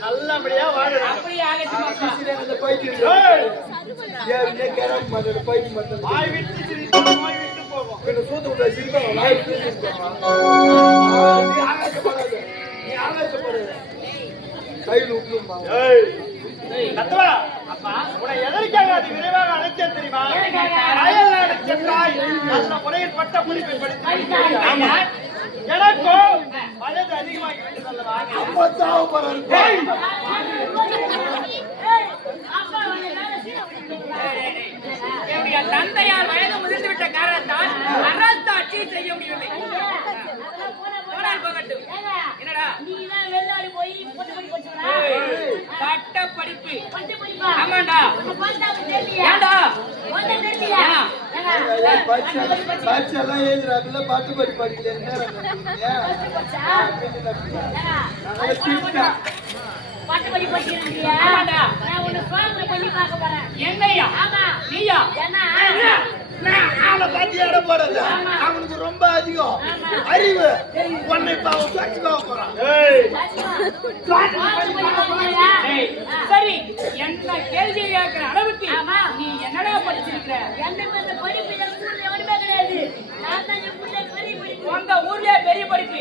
நல்லபடியா வாழ அப்படியே எதற்காக அது விரைவாக அழைத்தேன் தெரியுமா? அயல்நாடு சென்றாய் நல்ல முறையில் பட்ட படிப்பை படித்து எனக்கும் வயது அதிகமாகி என்னுடைய தந்தையார் வயது முதிர்ந்துவிட்ட காரணத்தால் அரசாட்சி செய்ய முடியவில்லை. என்னடா பட்ட படிப்பு ஆமாண்டா ஏண்டா பாச்செல்லாம் எழுதுறாங்கல்ல பாட்டு பாடி படிக்கல பாட்டு படி படிக்கிறீங்க நான் உன்னை ஃபார்ம்ல பண்ணி பார்க்க போறேன். என்னையா? ஆமா நீயா? நான் ஆளை பாத்தி எடை போறது அவனுக்கு ரொம்ப அதிகம் அறிவு உன்னை பாவம் சாட்சிக்க போறான். சரி என்ன கேள்வி கேட்கிற அளவுக்கு நீ என்னடா படிச்சிருக்கிற? என்ன படிப்பு எவ்வளவு கிடையாது. உங்க ஊர்லயே பெரிய படிப்பு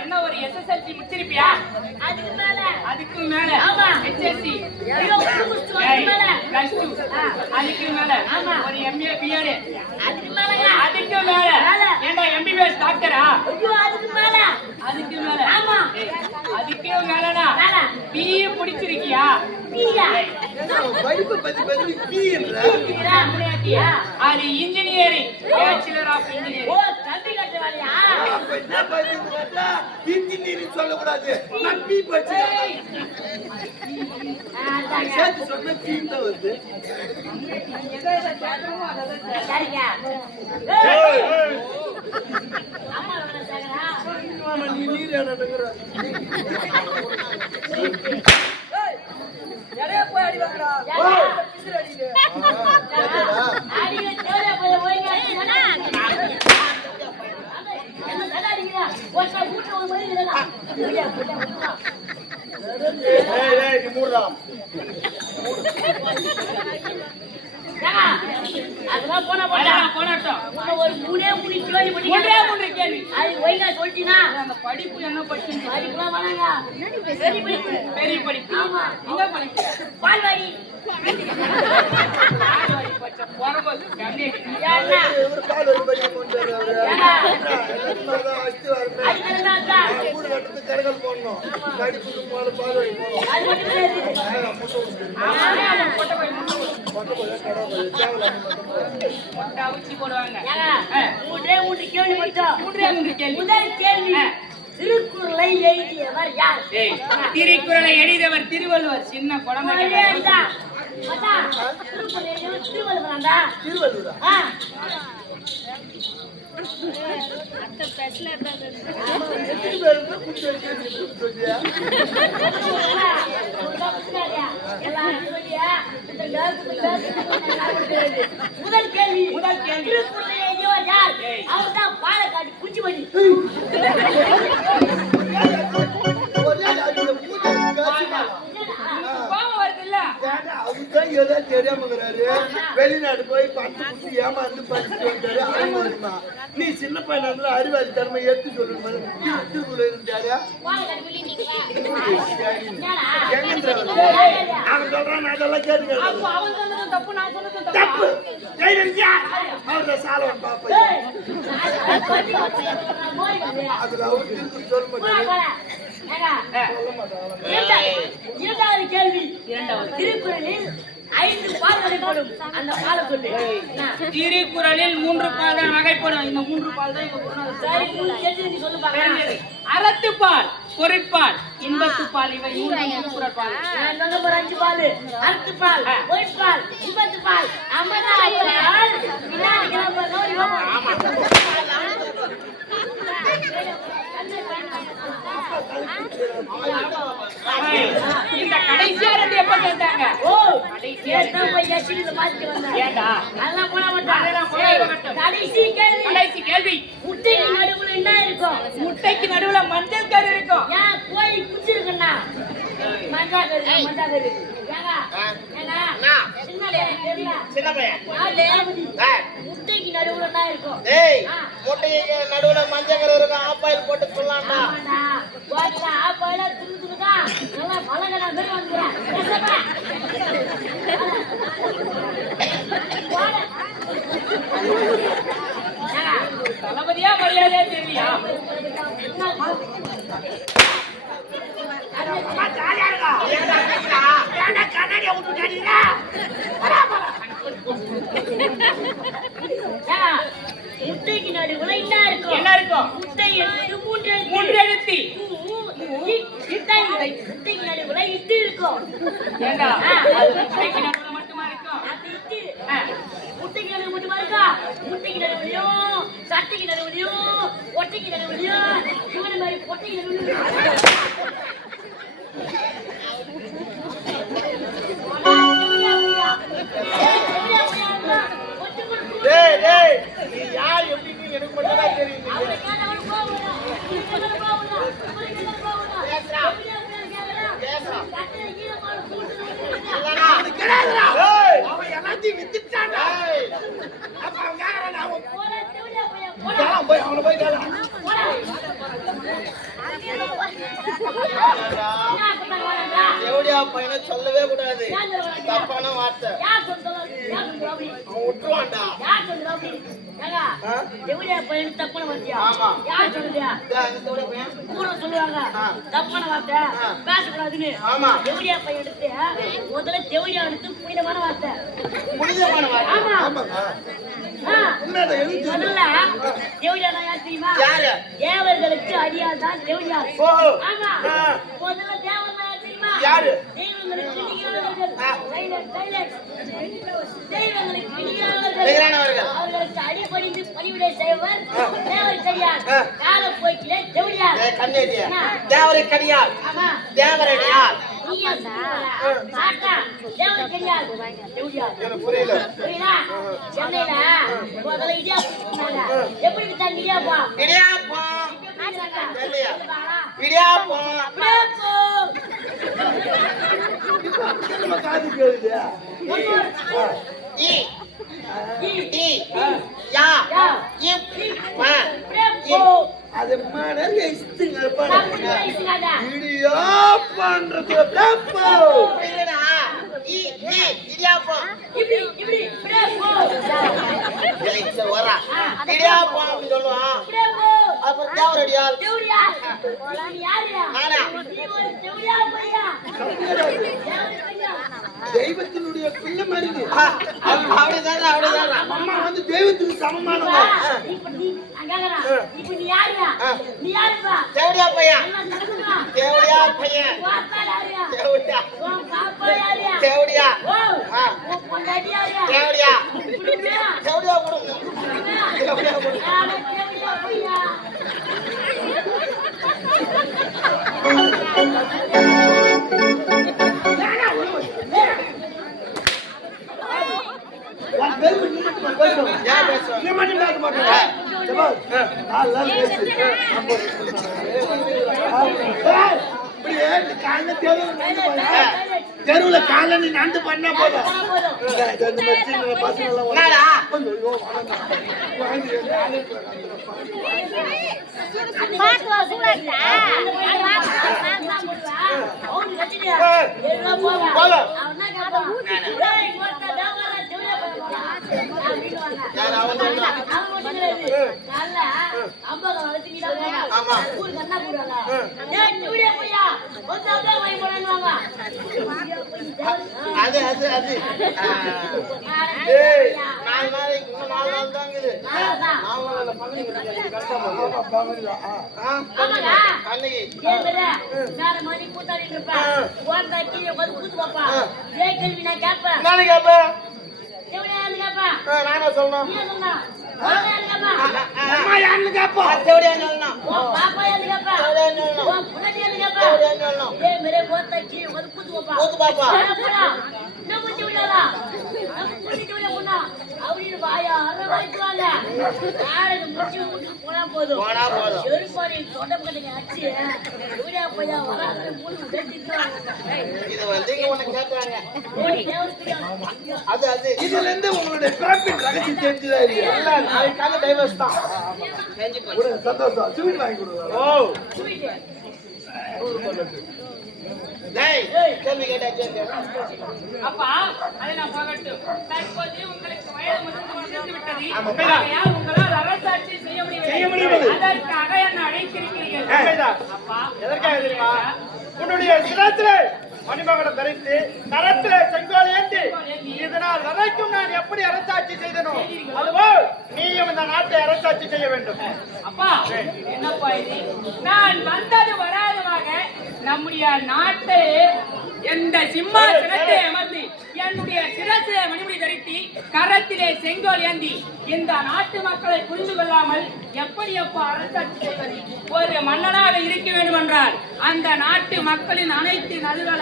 என்ன ஒரு SSLC முடிச்சிருப்பியா? அதுக்கு மேல HSC அதுக்கு மேல ஒரு MA BEd அதுக்கு மேல ஏண்டா MBBS டாக்டரா? அதுக்கு மேலனா BE முடிச்சிருக்கியா? அது engineering bachelor of engineering. Engineering சொல்லக்கூடாது நம்பி பச்சு சொன்ன தீம் தான் வந்து நீ நீர் போய் அடி வாங்கடா. நீ மூடுடா. அதெல்லாம் போனா போனாட்டும் ஒரு மூணே மூணு கேள்வி பண்ணி மூன்றே மூன்று கேள்வி அது ஒய்னா சொல்லிட்டீனா அந்த படிப்பு என்ன படிச்சு அதுக்கெல்லாம் வராங்க பெரிய படிப்பு பெரிய படிப்பு ஆமா என்ன படிப்பு பால்வாடி பால்வாடி பச்சை பொறம்போது கம்மியா ஏன்னா இவரு பால் வரி பையன் கொண்டு வர்றாரு. எல்லாரும் அடிச்சு வரணும். அதுக்கு என்னடா கூடு கட்டுறதுக்கு கடைகள் போடணும். கடிப்புக்கு முதல்ல பால் வரி போடணும். அது மட்டும் தெரியுது முட்டை அவிச்சு போடுவாங்க மூன்றே மூன்று கேள்வி மட்டும் மூன்றே மூன்று கேள்வி முதல் கேள்வி திருக்குறளை எழுதியவர் யார் திருக்குறளை எழுதியவர் திருவள்ளுவர் சின்ன குழந்தை திருக்குறளை எழுதியவர் திருவள்ளுவராண்டா திருவள்ளூரா? ஆ எத்தனை பேர் இருந்தா கூட்டி வச்சு கூட்டி சொல்லியா? முதல் கேள்வி முதல் கேள்வி. திருக்குறளை எழுதியவர் யார் அவர்தான் பாலக்காடு குச்சிமணி ஒரே அடியில மூஞ்சி பேசுமா? கோபம் வருது இல்ல ஏன்டா அவருதான் ஏதோ தெரியாமங்கிறாரு. வெளிநாடு போய் பத்து குட்டி ஏமாந்து படிச்சுட்டு வந்தாரு. அறிவு வருமா? நீ சின்ன பையனா இருந்தா அறிவாளி தன்மை எடுத்து சொல்லுங்க. திருக்குறள் இருந்தாரு எங்க அவன் சொல்றான் அதெல்லாம் கேட்டுக்க. அப்ப அவன் சொன்னதும் தப்பு நான் சொன்னதும் தப்பு தப்பு தைரியா அவர்தான் சாலவன் பாப்பா. அதுல அவர் திருக்குறள் சொல்ல மாட்டாரு. இரண்டாவது கேள்வி இரண்டாவது. திருக்குறளில் 5 பால்களை போடும் அந்த பாலை சொல்லு திருக்குறளில் 3 பால் தான் வகைப்படும் இந்த 3 பால் தான் இங்க குருநாதர் சரி தெரிஞ்சு நீ சொல்லு பாக்கலாம் அறத்துப்பால் பொருட்பால் இன்பத்துப்பால் இவை 3 திருக்குறள் பால் நான் சொல்ல போற 5 பால் அறுத்துப்பால் பொய்ப்பால் இன்பத்துப்பால் அமர்ந்தால் பின்னாடி கிளம்ப நோடி இந்த கடைசியா ரெண்டு எப்ப கேட்டாங்க ஓ கடைசியா போய் யசில மாத்தி வந்தாங்க ஏண்டா அதெல்லாம் போட மாட்டாங்க அதெல்லாம் போட மாட்டோம். கடைசி கேள்வி கடைசி கேள்வி முட்டைக்கு நடுவுல என்ன இருக்கும் முட்டைக்கு நடுவுல மஞ்சள் கரு இருக்கும் ஏன் கோழி குச்சிருக்குன்னா மஞ்சள் கரு ஏங்க சின்னலே தெரியல சின்ன பையன் முட்டைக்கு நடுவுல என்ன இருக்கும் டேய் முட்டைக்கு நடுவுல மஞ்சள் கலர் இருக்கும் ஆப்பாயில் போட்டு சொல்லலாம்டா ஆமாடா கோழில ஆப்பாயில துருதுருதா நல்லா பலகடா மாதிரி வந்துறா பேசப்பா தளபதியா மரியாதையா தெரியலையா முட்டைக்கு நடுவுல என்ன இருக்கும் என்ன இருக்கும் முட்டை எழுத்து மூன்று எழுத்தி முட்டைக்கு நடுவுல இட்டு இருக்கும் ஏண்டா அது முட்டைக்கு நடுவுல மட்டுமா இருக்கும் அது இட்டு முட்டைக்கு நடுவு மட்டுமா இருக்கா முட்டைக்கு நடுவுலையும் சட்டைக்கு நடுவுலையும் ஒட்டைக்கு நடுவுலையும் இவன மாதிரி பொட்டைக்கு நடுவுலையும் டேய் டேய் நீ யார் எப்படின்னு எனக்கு மட்டும் தான் தெரியும் டேய் அவன் எல்லாத்தையும் வித்துட்டான்டா. டேய் அப்ப அவன் கேக்குறான் அவன் கேளாம் போய் அவனை போய் கேளாம். தேவடியா பையனை சொல்லவே கூடாது தப்பான வார்த்தை அவன் விட்டுருவான்டா ஆமா. யார் சொல்லுதியா டேய், அந்த தேவடியா பையன் ஊர்ல சொல்லுவாங்க தப்பான வார்த்தை பேசக்கூடாதுன்னு ஆமா. தேவடியா பையன் எடுத்து முதல்ல தேவடியா எடுத்து புனிதமான வார்த்தை புனிதமான வார்த்தை ஆமா ஆமாங்க. ஆ. உண்மைதான் எழுதி முதல்ல தேவடியானா யார் தெரியுமா யாரு தேவர்களுக்கு அடியார் தான் தேவடியார் ஓ ஆமா ஆ. முதல்ல தேவனா யார் தெரியுமா யாரு? தெய்வங்களுக்கு இணையானவர்கள் ஆ. தெய்வங்களுக்கு இணையானவர்கள் நிகரானவர்கள். அவர்களுக்கு அடிபணிந்து பணிவிடை செய்வர் தேவர்களார் ஆ. காலப்போக்கிலே தேவடியார் ஏய் கண்ணேடியா தேவரை கடியார் ஆமா தேவரடியார் நீயா சாட்டா தேவர் கிடையாது தேவடியார் எனக்கு புரியல புரியுதா சென்னையில முதல்ல இடியாப்பம் சொன்னாங்க எப்படி வித்தாங்க இடியாப்பம் இடியாப்பம் எப்படி வித்தாங்க? தெரியலையா? சொல்லுவாங்களா? இடியாப்பம் நம்ம காது கேளுது. இ டி யா இப் மா அது மணல் இஸ்துங்க பேசுறாடா. இடியா பண்றது டப்போ. இல்லடா இ டி இடியாப்பம் இப்படி பிரேப்போ சரி வரா இடியாப்பம் அப்படி சொல்லுவான் பிரேப்போ அப்புறம் தேவரடியால் தேவடியா நீ யாரியா? நானா நீ ஒரு தேவடியா பையா? தேவடியா தெய்வத்தினுடைய பிள்ளை மாதிரி நீ. அப்படிதான் அம்மா வந்து தெய்வத்துக்கு சமமானவங்க. இப்ப நீ அங்கங்கடா. இப்ப நீ யாரியா? நீ யாருப்பா? தேவடியா பையன் எல்லாம் நடக்குதா? தேவடியா பையன் வாப்பா யாரியா? தேவடியா உன் பாப்பா யாரியா? தேவடியா ஓ உன் பொண்டாட்டி யாரியா? தேவடியா இப்படியா? தேவடியா கொடுங்க தேவடியா கொடுங்க நானே தேவடியா பையா. உன் தெய்வம் நீ மட்டும் பேசுறோம். ஏன் பேசுறோம் நீ மட்டும் பேச மாட்டேங்க. ஜபால். நாலாம் பேசு. இப்படியே நீ காலைல தெருவுல காலைல நீ நண்டு பண்ணா போதும். இந்த மாதிரி சின்ன பசங்க எல்லாம் என்னடா ஐயோ, வணக்கம். வாங்கி யாரு பாத்துவா சூடாடா. அவன் வச்சிடியா? ஏறா போவா. போலாம். அவன் என்ன கேப்பான்? டேய் மொத்த டவரா தேவடியா பையா. நான் வீடு வாங்க. யார் அவன் சொல்றான் அவன் ஒண்ணுல நல்ல அம்மா வளர்த்திட்டா போறா. ஆமா. ஊருக்கு என்ன போறாங்க? டேய் தேவடியா பையா. வந்து அப்படியே வாங்கி போறாங்க. அது ஏய், நாலு நாளைக்கு இன்னும் 4 நாள் தான் இருக்குது அதான். நாம பங்குனி கஷ்டம் ஆமா, பாவம். ஆமாடா. அன்னைக்கு கேக்குதா? வேற மாதிரி கூத்தாடிட்டு இருப்பா. ஓட்டா கீழே வந்து கூத்து பாப்பா. ஏய் கேள்வி நான் கேட்பேன். நாளைக்கு அப்ப தேவடியா யாரு கேப்பா? நானே சொல்லணும் நீ சொன்னா. ஓட்டா யாரு கேப்பா? அம்மா யாருன்னு கேப்போம். தேவடியா சொல்லணும் உன் பாப்பா யாரு கேப்பா? தேவடியா சொல்லணும் உன் பொண்டாட்டி யாரு கேப்பா? தேவடியா சொல்லணும் ஏய் மேரே ஓட்டா கீழே வந்து கூத்து பாப்பா. கூத்து பாப்பா. போடா. என்ன கூத்து விடாதா? நம்ம கூத்து விட போனா அவரு வாயா அரவாய்க்குவாங்க. நாளைக்கு முடிச்சு போனா போதும். போனா போதும். செருப்பாடி தொண்டை கட்டிங்க அடிச்சு தேவடியா பையா வராது மூணு வெட்டிட்டாங்க. இது வந்து இங்க உன்னை கேட்டாங்க ஓடி தேவடியா அது இதுல இருந்து உங்களுடைய பிறப்பின் ரகசியம் தெரிஞ்சுதா இல்லையா? இல்ல நாளைக்கு காலை டைவர்ஸ் தான் செஞ்சு போச்சு ஒரு சந்தோஷம். ஸ்வீட் வாங்கி கொடுங்க. ஓ ஸ்வீட். டேய் கேள்வி கேட்டா கேளு அப்பா அதை நான் போகட்டும். தற்போது உங்களுக்கு வயது முடிந்து விட்டது. ஆமாப்பா. ஆகையால் உங்களால் அரசாட்சி செய்ய முடியவில்லை. அதற்காக என்ன அழைத்திருக்கிறீர்கள். அப்பா எதற்காக தெரியுமா உன்னுடைய சிரத்திலே மணிமகடம் தரித்து கரத்திலே செங்கோல் ஏந்தி இதனால் வரைக்கும் நான் எப்படி அரசாட்சி செய்தனோ அதுபோல் நீயும் இந்த நாட்டை அரசாட்சி செய்ய வேண்டும் அப்பா என்னப்பா இது? நான் வந்தது வராதமாக நம்முடைய நாட்டை எந்த சிம்மாசனத்தை அமர்த்தி என்னுடைய சிரசிலே மணிமுடி தரித்தி கரத்திலே செங்கோல் ஏந்தி இந்த நாட்டு மக்களை புரிந்து கொள்ளாமல் எப்படி அப்பா அரசாட்சி செய்வது? ஒரு மன்னனாக இருக்க வேண்டும் என்றால் அந்த நாட்டு மக்களின் அனைத்து நல்வள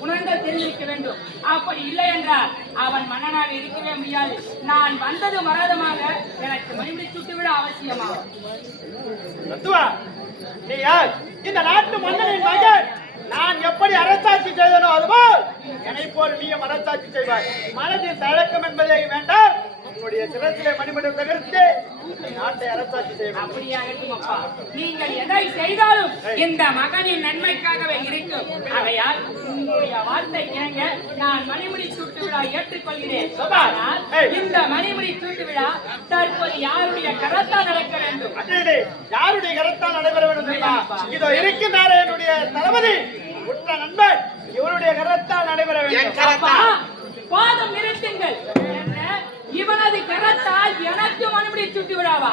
குணங்கள் தெரிந்திருக்க வேண்டும். அப்படி இல்லை என்றால் அவன் மன்னனாக இருக்கவே முடியாது. நான் வந்தது மரதமாக எனக்கு மணிமுடி சுட்டு விட அவசியமாகும். தத்துவா நீ யார் இந்த நாட்டு மன்னனின் மகன் நான் எப்படி அரசாட்சி செய்தனோ அதுபோல் என்னை போல் நீயும் அரசாட்சி செய்வாய் மனதில் தழக்கம் என்பதை வேண்டாம் உன்னுடைய சிரசிலே மணிமடம் தகர்த்து நாட்டை அரசாட்சி செய்வாய் அப்படியாகட்டும் அப்பா. நீங்கள் எதை செய்தாலும் இந்த மகனின் நன்மைக்காகவே இருக்கும். ஆகையால் உங்களுடைய வார்த்தை இணங்க நான் மணிமுடி சூட்டு விழா ஏற்றுக்கொள்கிறேன். ஆனால் இந்த மணிமுடி சூட்டு விழா தற்போது யாருடைய கரத்தால் நடக்க வேண்டும்? அடடே யாருடைய கரத்தால் நடைபெற வேண்டும் தெரியுமா இதோ இருக்கின்றாரே என்னுடைய தளபதி உற்ற நண்பன் இவருடைய கரத்தால் நடைபெற வேண்டும் அப்பா பாதம் நிறுத்துங்கள். என்ன இவனது கரத்தால் எனக்கு மறுபடி சுட்டு விடாவா?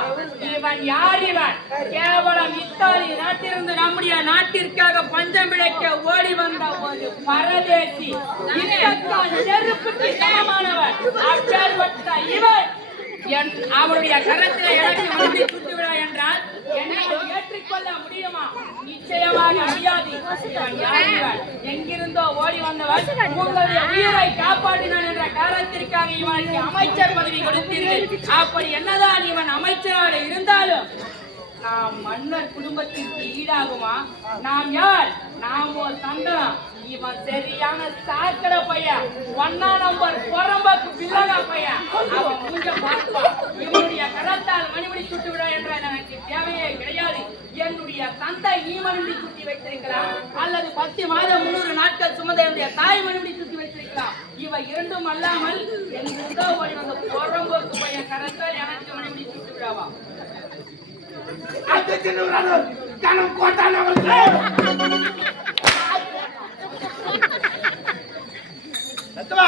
இவன் யார்? இவன் கேவலம் இத்தாலி நாட்டிலிருந்து நம்முடைய நாட்டிற்காக பஞ்சம் பிழைக்க ஓடி வந்த ஒரு பரதேசி. இதற்கான செருப்புக்கு சமமானவன். அப்பேற்பட்ட இவன் அவனுடைய கரத்தில் எனக்கு மறுபடி சுட்டு விடா என்றால் என்னை ஏற்றுக்கொள்ள முடியுமா? நிச்சயமாக முடியாது. இவன் யார்? இவன் எங்கிருந்தோ ஓடி வந்தவன். உங்களுடைய உயிரை காப்பாற்றினான் என்ற காரணத்திற்காக இவனுக்கு அமைச்சர் பதவி கொடுத்தீர்கள். அப்படி என்னதான் இவன் அமைச்சராக இருந்தாலும் நாம் மன்னர் குடும்பத்திற்கு ஈடாகுமா? நாம் யார்? நாம் ஒரு சந்தனம். இவன் சரியான சாக்கடை பையன், 1 நம்பர் புறம்போக்கு பிள்ளகா பையன். அவன் மூஞ்ச பார்ப்பான். இவனுடைய கரத்தால் மணிமுடி சுட்டு விட என்ற எனக்கு தேவையே கிடையாது. என்னுடைய தந்தை நீ மணிமுடி சுட்டி வைத்திருக்கலாம், அல்லது 10 மாதம் 300 நாட்கள் சுமந்த என்னுடைய தாய் மணிமுடி சுட்டி வைத்திருக்கலாம். இவை இரண்டும் அல்லாமல் எங்கிருந்தோ ஓடி வந்த புறம்போக்கு பையன் கரத்தால் எனக்கு மணிமுடி சுட்டு விடாவா? அது சின்னவரான கணம் கோட்டானவர்களே. நத்துவா